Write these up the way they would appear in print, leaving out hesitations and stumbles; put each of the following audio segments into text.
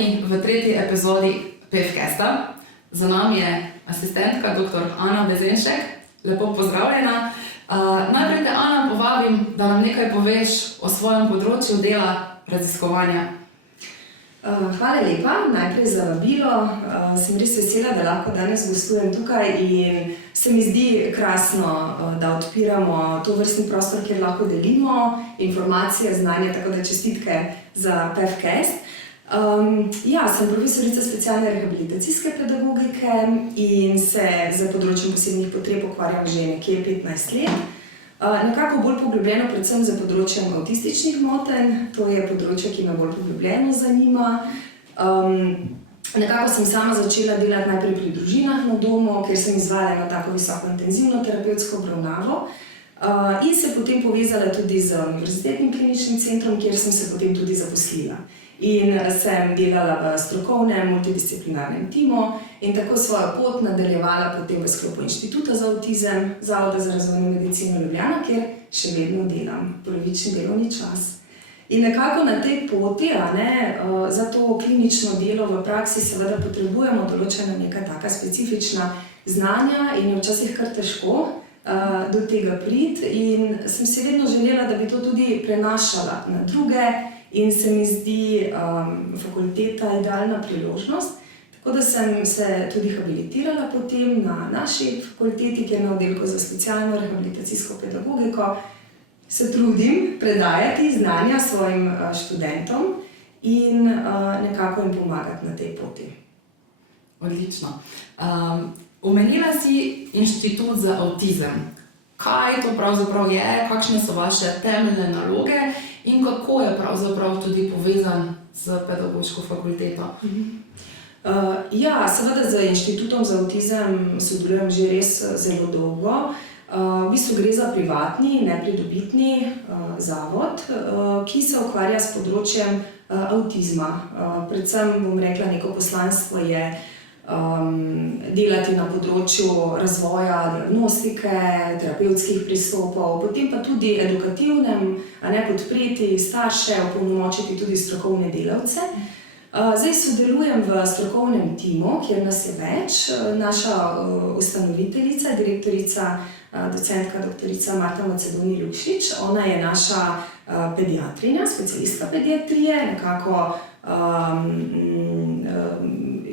Pozdravljeni v 3. epizodi PEFcasta. Za nami je asistentka dr. Ana Bezenšek. Lepo pozdravljena. Najprej te, Ana, povabim, da nam nekaj poveš o svojem področju dela raziskovanja. Hvala lepa, najprej za vabilo. Sem res vesela, da lahko danes gostujem tukaj in se mi zdi krasno, da odpiramo to vrstni prostor, kjer lahko delimo informacije, znanja, tako da čestitke za PEFcast. Sem profesorica specialne rehabilitacijske pedagogike in se z področjem posebnih potreb ukvarjam že nekje 15 let. Nekako bolj poglobljeno predvsem za področjem avtističnih motenj, to je področje, ki me bolj poglobljeno zanima. Nekako sem sama začela delati najprej pri družinah na domu, kjer sem izvajala eno tako visoko intenzivno terapevtsko obravnavo in se potem povezala tudi z Univerzitetnim kliničnim centrom, kjer sem se potem tudi zaposlila. In sem delala v strokovnem multidisciplinarnem timu in tako svojo pot nadaljevala potem v sklopu Inštituta za avtizem, Zavoda za razvojno medicino Ljubljana, kjer še vedno delam polovični delovni čas. In nekako na tej poti, za to klinično delo v praksi seveda potrebujemo določena neka taka specifična znanja in je včasih kar težko do tega priti. In sem si vedno želela, da bi to tudi prenašala na druge, in se mi zdi fakulteta idealna priložnost. Tako da sem se tudi habilitirala potem na naši fakulteti, kjer na oddelku za specialno rehabilitacijsko pedagogiko se trudim predajati znanja svojim študentom in nekako jim pomagati na tej poti. Odlično. Omenila si Inštitut za avtizem. Kaj to pravzaprav je, kakšne so vaše temeljne naloge in kako je pravzaprav tudi povezan z pedagoško fakulteto? Seveda z Inštitutom za avtizem sodelujem že res zelo dolgo. V bistvu gre za privatni, nepridobitni zavod, ki se ukvarja s področjem avtizma. Predvsem, bom rekla, neko poslanstvo je delati na področju razvoja diagnostike, terapevtskih pristopov, potem pa tudi edukativnem, podpreti starše, opolnomočiti tudi strokovne delavce. Zdaj sodelujem v strokovnem timu, kjer nas je več. Naša ustanoviteljica, direktorica, docentka doktorica Marta Macedoni Lukšič, ona je naša pediatrinja, specialistka pediatrije, nekako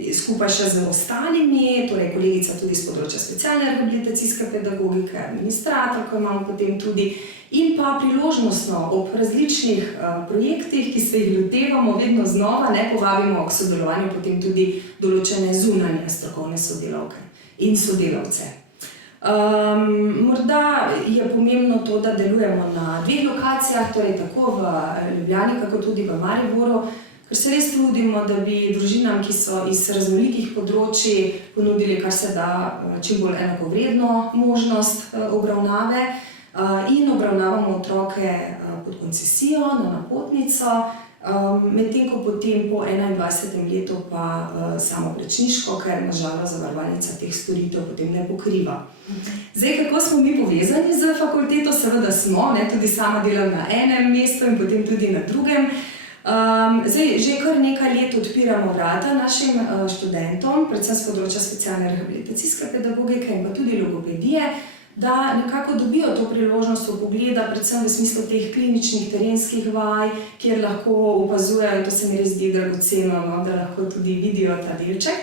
skupaj še z ostalimi, torej kolegica tudi z področja specialne rehabilitacijske pedagogike, administratorko imamo potem tudi, in pa priložnostno ob različnih projektih, ki se jih lotevamo vedno znova, povabimo k sodelovanju potem tudi določene zunanje strokovne sodelavke in sodelavce. Morda je pomembno to, da delujemo na 2 lokacijah, torej tako v Ljubljani, kako tudi v Mariboru, ker se res trudimo, da bi družinam, ki so iz raznolikih področij, ponudili kar se da čim bolj enakovredno možnost obravnave in obravnavamo otroke pod koncesijo, na napotnico, medtem ko potem po 21. letu pa samoplačniško, ker na žalost zavarovalnica teh storitev potem ne pokriva. Zdaj, kako smo mi povezani z fakulteto? Seveda smo, tudi sama delam na enem mestu in potem tudi na drugem. Že kar nekaj let odpiramo vrata našim študentom, predvsem s področja specialne rehabilitacijske pedagogike in pa tudi logopedije, da nekako dobijo to priložnost vpogleda, predvsem v smislu teh kliničnih terenskih vaj, kjer lahko opazujejo, to se mi res zdi dragoceno, da lahko tudi vidijo ta delček.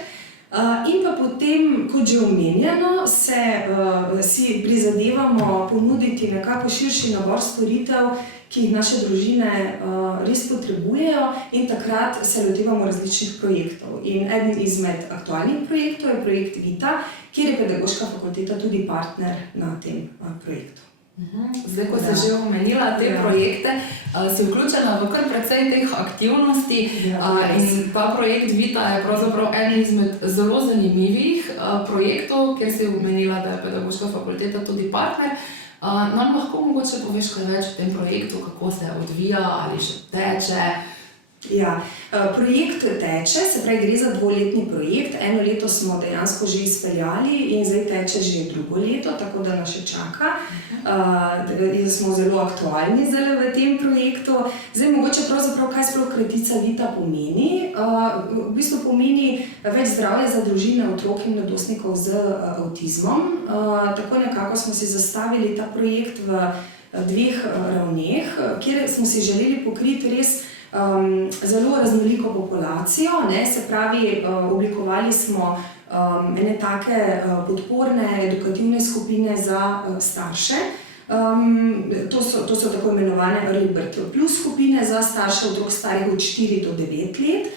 In pa potem, kot že omenjeno, si prizadevamo ponuditi nekako širši nabor storitev, ki jih naše družine res potrebujejo, in takrat se lotevamo različnih projektov. In eden izmed aktualnih projektov je projekt Vita, kjer je pedagoška fakulteta tudi partner na tem projektu. Zdaj, ko si že omenila te projekte, si vključena v kar precej teh aktivnosti in ta projekt Vita je pravzaprav eden izmed zelo zanimivih projektov, kjer si omenila, da je pedagoška fakulteta tudi partner. Nam lahko mogoče poveš kaj več o tem projektu, kako se odvija ali še teče? Ja, projekt teče, se pravi, gre za dvoletni projekt. Eno leto smo dejansko že izpeljali in zdaj teče že drugo leto, tako da nas še čaka. Smo zelo aktualni zdaj v tem projektu. Zdaj, mogoče pravzaprav, kaj sploh kratica VITA pomeni. V bistvu pomeni več zdravja za družine, otrok in mladostnikov z avtizmom. Tako nekako smo si zastavili ta projekt v dveh ravneh, kjer smo si želeli pokriti res zelo raznoliko populacijo, se pravi, oblikovali smo ene take podporne edukativne skupine za starše. To so tako imenovane Early Bird Plus skupine za starše otrok starih od 4 do 9 let,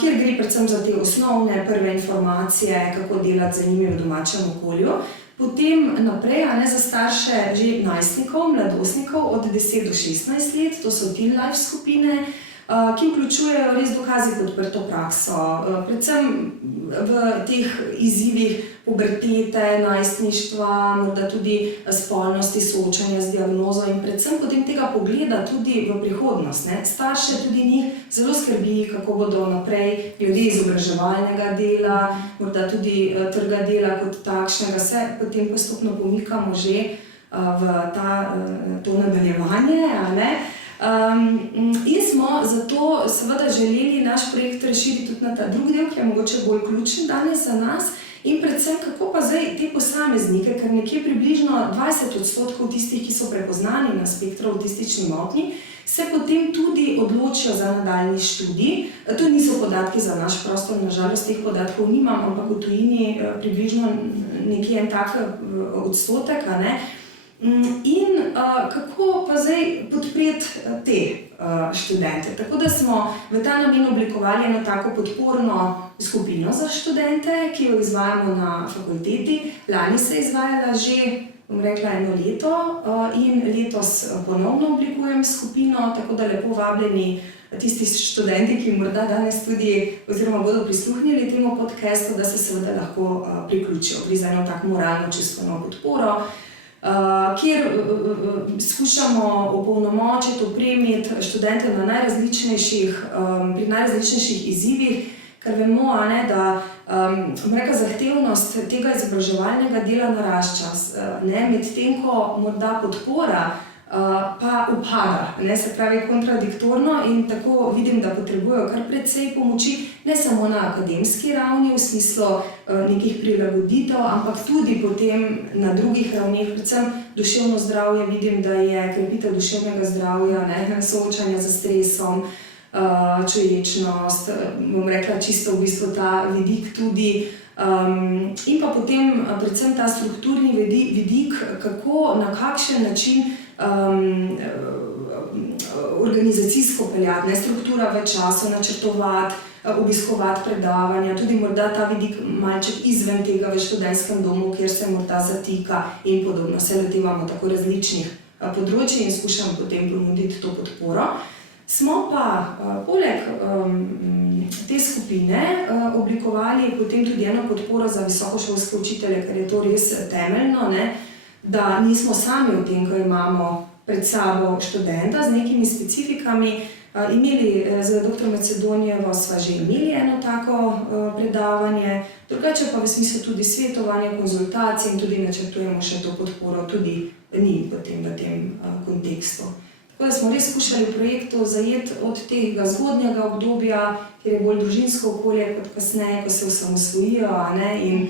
kjer gre predvsem za te osnovne prve informacije, kako delati z njimi v domačem okolju. Potem naprej, za starše že najstnikov, mladostnikov od 10 do 16 let, to so Teen Life skupine, ki vključujejo res dokazi podprto prakso, predvsem v teh izzivih pubertete, najstništva, morda tudi spolnosti, soočanja z diagnozo in predvsem potem tega pogleda tudi v prihodnost. Starše tudi njih zelo skrbi, kako bodo naprej glede izobraževalnega dela, morda tudi trga dela kot takšnega, se potem postopno pomikamo že v to nadaljevanje. In smo zato seveda želeli naš projekt razširiti tudi na ta drugi del, ki je mogoče bolj ključen danes za nas. In predvsem, kako pa zdaj te posameznike, ker nekje približno 20% tistih, ki so prepoznani na spektru avtistični motnji, se potem tudi odločijo za nadaljnji študij. To niso podatki za naš prostor, nažalost teh podatkov nimam, ampak v tujini približno nekje en tak odstotek. In kako pa zdaj podpreti te študente? Tako da smo v ta namen oblikovali eno tako podporno skupino za študente, ki jo izvajamo na fakulteti. Lani se je izvajala že, bom rekla, eno leto in letos ponovno oblikujem skupino, tako da lepo vabljeni tisti študenti, ki morda danes tudi oziroma bodo prisluhnili temu podcastu, da se seveda lahko priključijo. Gre za eno tako moralno čustveno podporo, kjer skušamo opolnomočiti, opremiti študente na pri najrazličnejših izzivih, ker vemo, da zahtevnost tega izobraževalnega dela narašča, medtem ko morda podpora pa upada, se pravi kontradiktorno, in tako vidim, da potrebujejo kar precej pomoči, ne samo na akademski ravni v smislu nekih prilagoditev, ampak tudi potem na drugih ravneh, predvsem duševno zdravje. Vidim, da je krepitev duševnega zdravja, soočanja z stresom, čuječnost, bom rekla čisto v bistvu ta vidik tudi. In pa potem predvsem ta strukturni vidik, kako, na kakšen način organizacijsko peljati, struktura v času, načrtovati, obiskovati predavanja, tudi morda ta vidik malček izven tega v študentskem domu, kjer se morda zatika in podobno. Se lotevamo tako različnih področij in skušamo potem ponuditi to podporo. Smo pa poleg te skupine oblikovali potem tudi eno podporo za visokošolske učitelje, ker je to res temeljno, da nismo sami v tem, ko imamo pred sabo študenta z nekimi specifikami. Z dr. Macedonijevo sva že imeli eno tako predavanje, drugače pa v smislu tudi svetovanja, konzultacij in tudi načrtujemo še to podporo tudi njim potem v tem kontekstu. Tako da smo res skušali v projektu zajeti od tega zgodnjega obdobja, kjer je bolj družinsko okolje kot kasneje, ko se osamosvojijo, in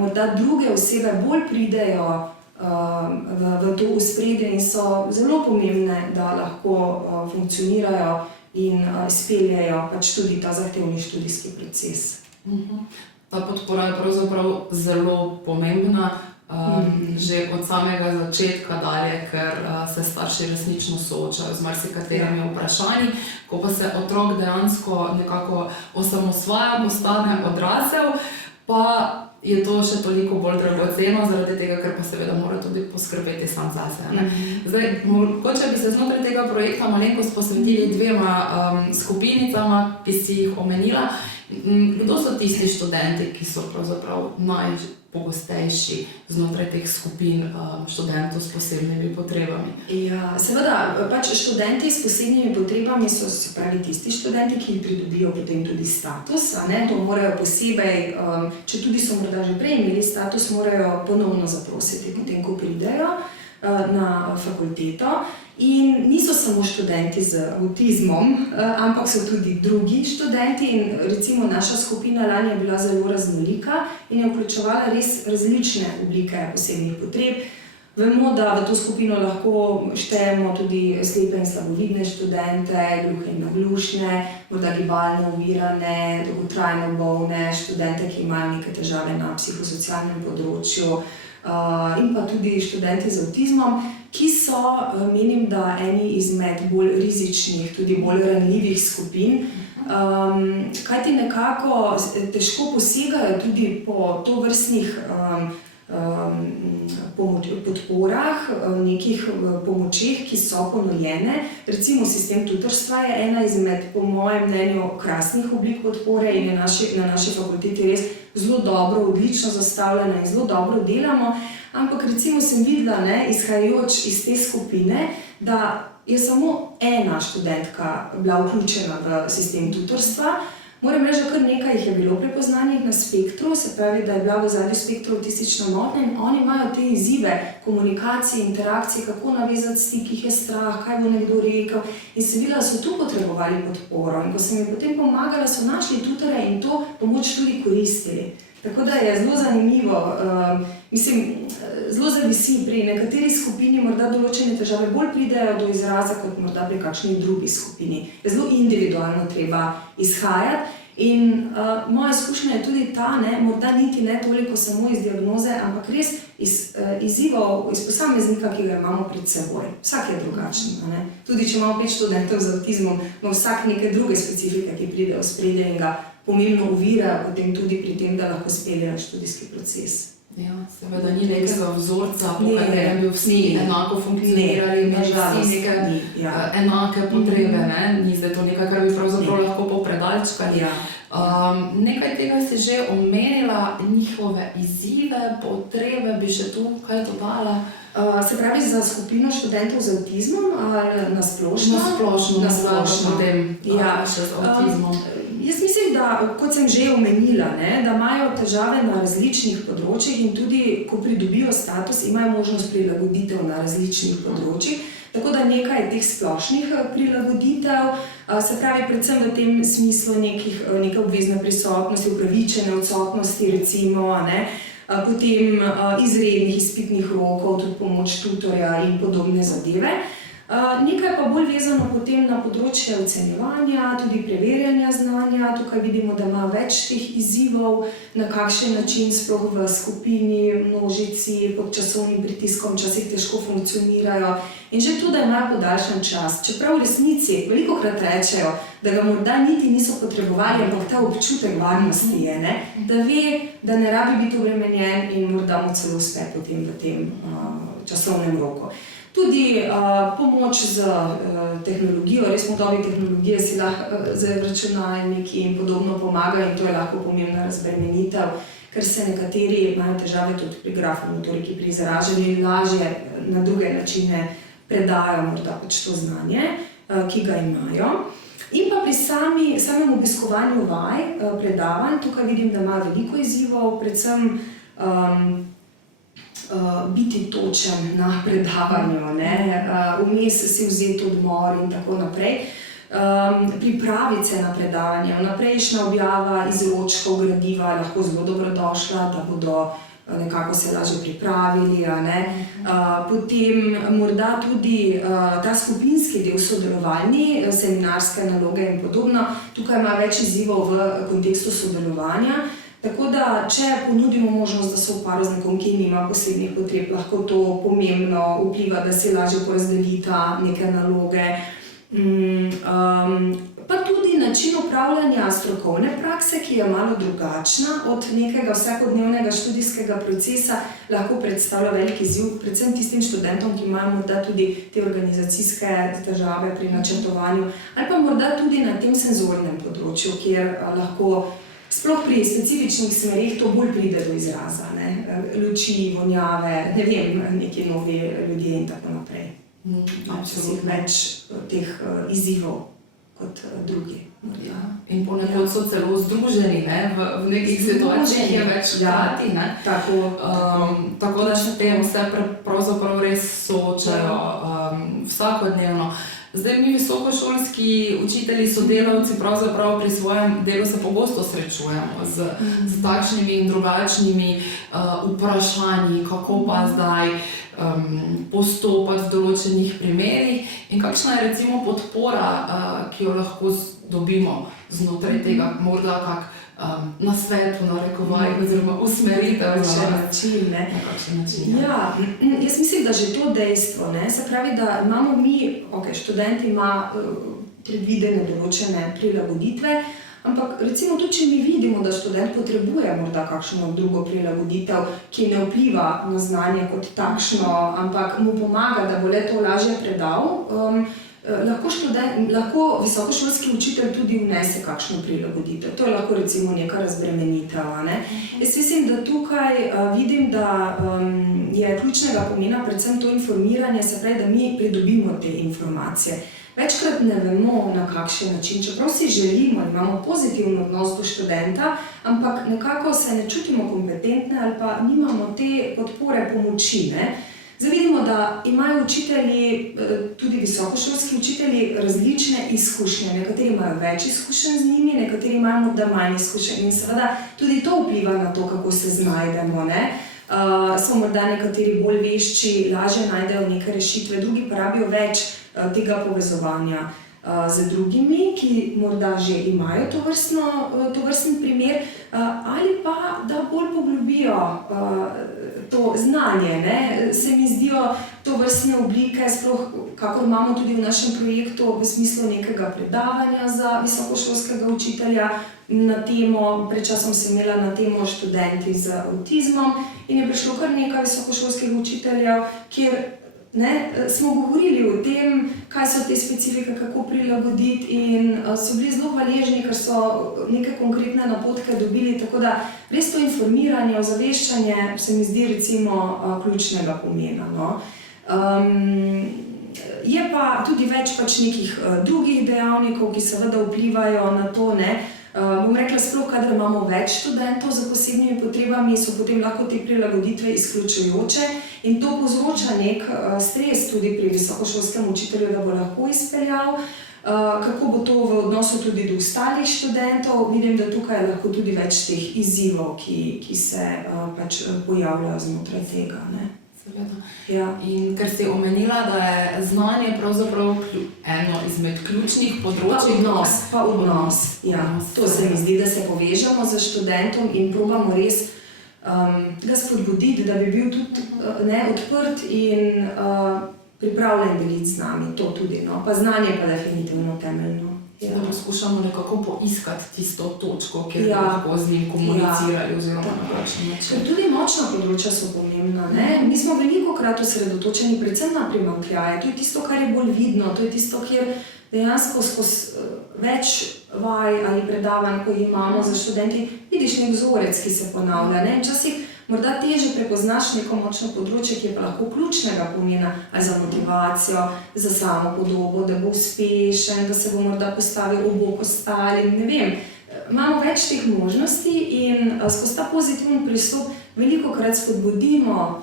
morda druge osebe bolj pridejo v to ospredje in so zelo pomembne, da lahko funkcionirajo in izpeljejo tudi ta zahtevni študijski proces. Ta podpora je pravzaprav zelo pomembna. Že od samega začetka dalje, ker se starši resnično soočajo z marsikaterimi vprašanji. Ko pa se otrok dejansko nekako osamosvaja, postane odrasel, pa je to še toliko bolj dragoceno, zaradi tega, ker pa seveda mora tudi poskrbeti sam zase. Zdaj, mogoče bi se znotraj tega projekta malenkost posvetili dvema skupinicama, ki si jih omenila. Kdo so tisti študenti, ki so pravzaprav pogostejši znotraj teh skupin študentov s posebnimi potrebami? Ja, seveda, pač študenti s posebnimi potrebami so se pravi tisti študenti, ki pridobijo potem tudi status, a ne, to morajo posebej, če tudi so morda že prej imeli status, morajo ponovno zaprositi, potem ko pridejo na fakulteto. In niso samo študenti z avtizmom, ampak so tudi drugi študenti in recimo naša skupina lani je bila zelo raznolika in je vključevala res različne oblike posebnih potreb. Vemo, da v to skupino lahko štejemo tudi slepe in slabovidne študente, gluhe in naglušne, morda gibalno ovirane, dolgotrajno bolne, študente, ki imajo neke težave na psihosocialnem področju, in pa tudi študenti z avtizmom, ki so, menim, da eni izmed bolj rizičnih, tudi bolj ranljivih skupin, kajti nekako težko posegajo tudi po tovrstnih podporah, nekih pomočeh, ki so ponujene. Recimo sistem tutorstva je ena izmed, po mojem mnenju, krasnih oblik podpore in je na naši fakulteti res zelo dobro, odlično zastavljena in zelo dobro delamo. Ampak recimo sem videla, izhajajoč iz te skupine, da je samo ena študentka bila vključena v sistem tutorstva. Moram reči, da kar nekaj jih je bilo prepoznanih na spektru, se pravi, da je bila v ozadju spektru avtistična motnja in oni imajo te izzive komunikacije, interakcije, kako navezati stik, jih je strah, kaj bo nekdo rekel. In sem videla, da so tu potrebovali podporo. In ko sem jim potem pomagala, so našli tutorje in to pomoč tudi koristili. Tako da je zelo zanimivo, zelo zavisi, pri nekateri skupini morda določene težave bolj pridejo do izraza kot morda pri kakšni drugi skupini. Je zelo individualno treba izhajati in moja izkušnja je tudi ta, morda niti ne toliko samo iz diagnoze, ampak res iz izzivov, iz posameznika, ki ga imamo pred seboj. Vsak je drugačen. Tudi če imamo 5 študentov z avtizmom, ima vsak neke druge specifike, ki pridejo v spredje in ga pomembno ovirajo potem tudi pri tem, da lahko speljejo študijski proces. Ja, seveda ni nekega vzorca, po katerem bi vsi enako funkcionirali, imeli vsi neke enake potrebe, ni zdaj to nekaj, kar bi pravzaprav lahko popredalčkali. Nekaj tega si že omenila, njihove izzive, potrebe, bi še tu kaj dodala? Se pravi, za skupino študentov z avtizmom ali na splošno? Na splošno, potem še z avtizmom. Jaz mislim, da, kot sem že omenila, da imajo težave na različnih področjih in tudi, ko pridobijo status, imajo možnost prilagoditev na različnih področjih. Tako da nekaj teh splošnih prilagoditev, se pravi predvsem v tem smislu neke obvezne prisotnosti, upravičene odsotnosti, recimo, potem izrednih izpitnih rokov, tudi pomoč tutorja in podobne zadeve. Nekaj pa bolj vezano potem na področje ocenjevanja, tudi preverjanja znanja. Tukaj vidimo, da ima več teh izzivov, na kakšen način sploh v skupini, množici, pod časovnim pritiskom včasih težko funkcionirajo. In že to, da imajo podaljšan čas. Čeprav v resnici velikokrat rečejo, da ga morda niti niso potrebovali, ampak ta občutek varnosti je, da ve, da ne rabi biti obremenjen in morda mu celo uspe potem v tem časovnem roku. Tudi pomoč z tehnologijo, res moderni tehnologije si lahko z računalniki in podobno pomagajo in to je lahko pomembna razbremenitev, ker se nekateri imajo težave tudi pri grafomotoriki, pri izražanju in lažje na druge načine predajo morda pač to znanje, ki ga imajo. In pa pri samem obiskovanju vaj, predavanj, tukaj vidim, da imajo veliko izzivov, predvsem biti točen na predavanju, vmes si vzeti odmor in tako naprej. Pripraviti se na predavanje, vnaprejšnja objava izročkov gradiva je lahko zelo dobrodošla, da bodo nekako se lažje pripravili. Potem morda tudi ta skupinski del sodelovalni, seminarske naloge in podobno. Tukaj ima več izzivov v kontekstu sodelovanja. Tako da, če ponudimo možnost, da so v paru z nekom, ki nima posebnih potreb, lahko to pomembno vpliva, da si lažje porazdelita neke naloge. Pa tudi način upravljanja strokovne prakse, ki je malo drugačna od nekega vsakodnevnega študijskega procesa, lahko predstavlja velik izziv, predvsem tistim študentom, ki imajo morda tudi te organizacijske težave pri načrtovanju, ali pa morda tudi na tem senzornem področju, kjer lahko sploh pri specifičnih smerih to bolj pride do izraza, ne? Luči, vonjave, ne vem, neki novi ljudje in tako naprej. Absolutno. Več teh izzivov kot drugi. Ja. In ponekod so celo združeni, ne? V nekih situacijah je več hkrati. Ne? Tako da s tem se pravzaprav res soočajo vsakodnevno. Zdaj mi visokošolski učitelji, sodelavci pravzaprav pri svojem delu se pogosto srečujemo z takšnimi in drugačnimi vprašanji, kako pa zdaj postopati v določenih primerih in kakšna je recimo podpora, ki jo lahko dobimo znotraj tega, morda kak nasvet v narekovajih oziroma usmeritev na kakšen način. Ja, jaz mislim, da že to dejstvo, ne, se pravi, da imamo mi, študent ima predvidene določene prilagoditve, ampak recimo tudi, če mi vidimo, da študent potrebuje morda kakšno drugo prilagoditev, ki ne vpliva na znanje kot takšno, ampak mu pomaga, da bo le to lažje predal, lahko visokošolski učitelj tudi vnese kakšno prilagoditev. To je lahko recimo neka razbremenitev. Ne? Jaz mislim, da tukaj vidim, da je ključnega pomena predvsem to informiranje, se pravi, da mi pridobimo te informacije. Večkrat ne vemo, na kakšen način, čeprav si želimo, imamo pozitiven odnos do študenta, ampak nekako se ne čutimo kompetentne ali pa nimamo te podpore pomoči. Ne? Zdaj vidimo, da imajo učitelji, tudi visokošolski učitelji, različne izkušnje. Nekateri imajo več izkušenj z njimi, nekateri imajo morda manj izkušenj in seveda tudi to vpliva na to, kako se znajdemo. Ne? So morda nekateri bolj vešči, lažje najdejo neke rešitve, drugi pa rabijo več tega povezovanja z drugimi, ki morda že imajo tovrsten primer, ali pa da bolj poglobijo to znanje. Ne? Se mi zdijo tovrstne oblike, sploh kakor imamo tudi v našem projektu v smislu nekega predavanja za visokošolskega učitelja na temo, pred časom sem imela na temo študenti z avtizmom in je prišlo kar nekaj visokošolskih učiteljev, kjer smo govorili o tem, kaj so te specifike, kako prilagoditi in so bili zelo hvaležni, ker so neke konkretne napotke dobili, tako da res to informiranje, ozaveščanje se mi zdi recimo ključnega pomena. No? Je pa tudi več nekih drugih dejavnikov, ki seveda vplivajo na to, ne? Bom rekla, sploh, kadar imamo več študentov z posebnimi potrebami, so potem lahko te prilagoditve izključujoče in to povzroča nek stres tudi pri visokošolskem učitelju, da bo lahko izpeljal. Kako bo to v odnosu tudi do ostalih študentov? Vidim, da tukaj je lahko tudi več teh izzivov, ki se pojavljajo znotraj tega. Ne? Ja. In ker si omenila, da je znanje pravzaprav eno izmed ključnih področij. Pa odnos. Ja. To se mi zdi, da se povežemo z študentom in probamo res ga spodbuditi, da bi bil tudi odprt in pripravljen deliti z nami. To tudi. No. Pa znanje pa definitivno temeljno. Da poskušamo nekako poiskati tisto točko, kjer bi lahko z njim komunicirali oziroma na kakšen način. Tudi močna področja so pomembna. Mi smo velikokrat osredotočeni predvsem na primanjkljaje. To je tisto, kar je bolj vidno. To je tisto, kjer dejansko skozi več vaj ali predavanj, ko imamo za študenti, vidiš nek vzorec, ki se ponavlja. Včasih morda teže prepoznaš neko močno področje, ki je pa lahko ključnega pomena ali za motivacijo, za samo podobo, da bo uspešen, da se bo morda postavil ob bok ostalim, ne vem. Imamo več teh možnosti in skozi ta pozitiven pristop velikokrat spodbudimo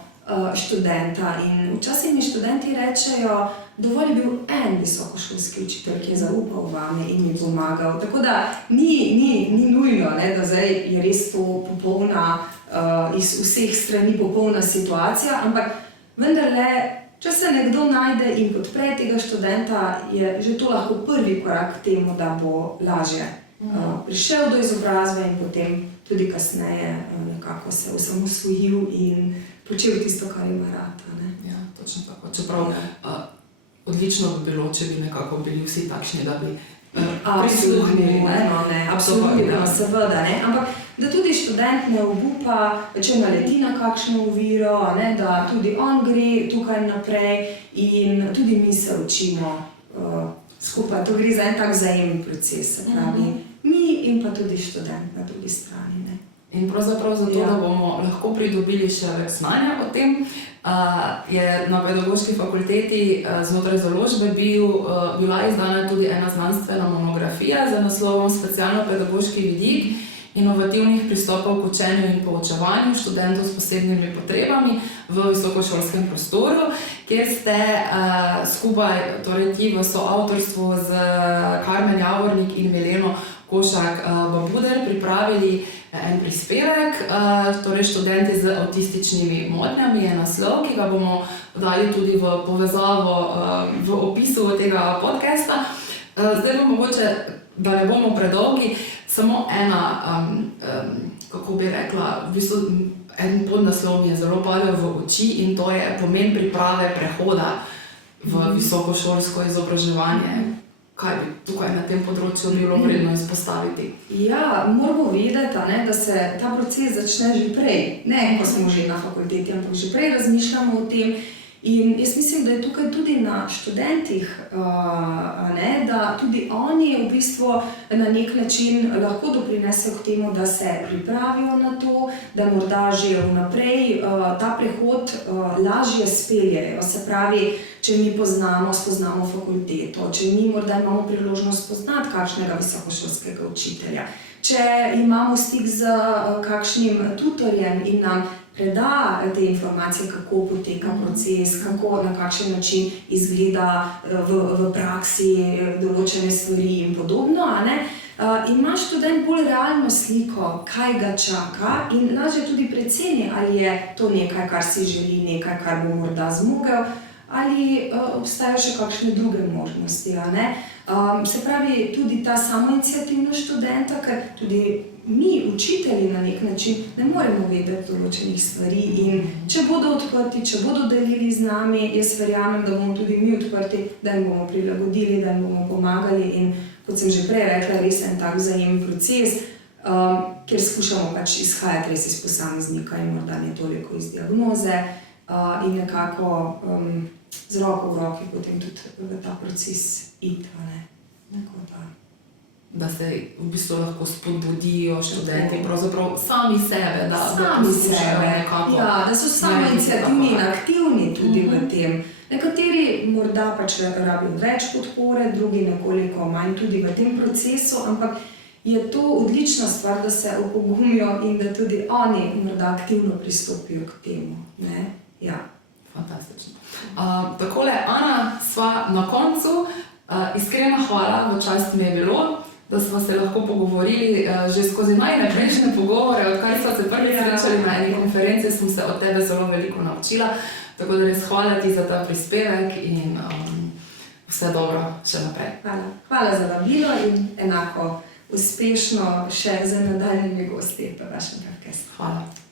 študenta in včasih mi študenti rečejo, dovolj je bil en visokošolski učitelj, ki je zaupal vame in mi pomagal. Tako da ni nujno, da zdaj je res to popolna, iz vseh strani popolna situacija, ampak vendarle, če se nekdo najde in podpre tega študenta, je že to lahko prvi korak k temu, da bo lažje prišel do izobrazbe in potem tudi kasneje nekako se osamosvojil in počel tisto, kar ima rad. Ja, točno tako. Čeprav odlično bi bilo, če bi nekako bili vsi takšni, da bi prisluhnili. Absolutno, seveda. Ampak da tudi študent ne obupa, če naleti na kakšno oviro, da tudi on gre tukaj naprej in tudi mi se učimo skupaj. To gre za en tak vzajemen proces. Mi in pa tudi študent na drugi strani. Ne. In pravzaprav zato, da bomo lahko pridobili še več znanja o tem, je na Pedagoški fakulteti znotraj založbe bila izdana tudi ena znanstvena monografija z naslovom Specialno-pedagoški vidik inovativnih pristopov k učenju in poučevanju študentov s posebnimi potrebami v visokošolskem prostoru, kjer ste skupaj, torej ti v soavtorstvu z Karmen Javornik in Mileno Košak-Babuder pripravili en prispevek, torej študenti z avtističnimi motnjami je naslov, ki ga bomo dali tudi v povezavo v opisu tega podcasta. Zdaj bo mogoče, da ne bomo predolgi, samo ena, kako bi rekla, v bistvu en podnaslov mi je zelo padel v oči in to je pomen priprave prehoda v visokošolsko izobraževanje. Kaj bi tukaj na tem področju bilo vredno izpostaviti? Ja, moramo vedeti, da se ta proces začne že prej. Ne, ko smo že na fakulteti, ampak že prej razmišljamo o tem. In jaz mislim, da je tukaj tudi na študentih, da tudi oni v bistvu na nek način lahko doprinesejo k temu, da se pripravijo na to, da morda že vnaprej ta prehod lažje speljejo. Se pravi, če mi spoznamo fakulteto, če mi morda imamo priložnost spoznati kakšnega visokošolskega učitelja, če imamo stik z kakšnim tutorjem in nam preda te informacije, kako poteka proces, kako na kakšen način izgleda v praksi določene stvari in podobno, ima študent bolj realno sliko, kaj ga čaka in lažje tudi preceni, ali je to nekaj, kar si želi, nekaj, kar bo morda zmogel, ali obstajajo še kakšne druge možnosti. Se pravi, tudi ta samoiniciativnost študenta, ker tudi mi, učitelji na nek način, ne moremo vedeti določenih stvari in če bodo odprti, če bodo delili z nami, jaz verjamem, da bomo tudi mi odprti, da jim bomo prilagodili, da jim bomo pomagali in, kot sem že prej rekla, res en tak vzajemen proces, kjer skušamo izhajati res iz posameznika in morda ne toliko iz diagnoze in nekako z roko v roki potem tudi v ta proces iti. Da se v bistvu lahko spodbudijo študenti, pravzaprav sami sebe, da so samoiniciativni in aktivni tudi v tem. Nekateri morda rabijo več podpore, drugi nekoliko manj tudi v tem procesu, ampak je to odlična stvar, da se opogumijo in da tudi oni morda aktivno pristopijo k temu. Ja. Fantastično. Takole, Ana, sva na koncu. Iskrena hvala, v čast mi je bilo, da smo se lahko pogovorili že skozi najne prejšnje pogovore, odkar smo se prvi srečali na eni konferenci, sem se od tebe zelo veliko naučila, tako da res hvala ti za ta prispevek in vse dobro še naprej. Hvala za vabilo in enako uspešno še z nadaljnjimi gosti v vašem podcastu. Hvala.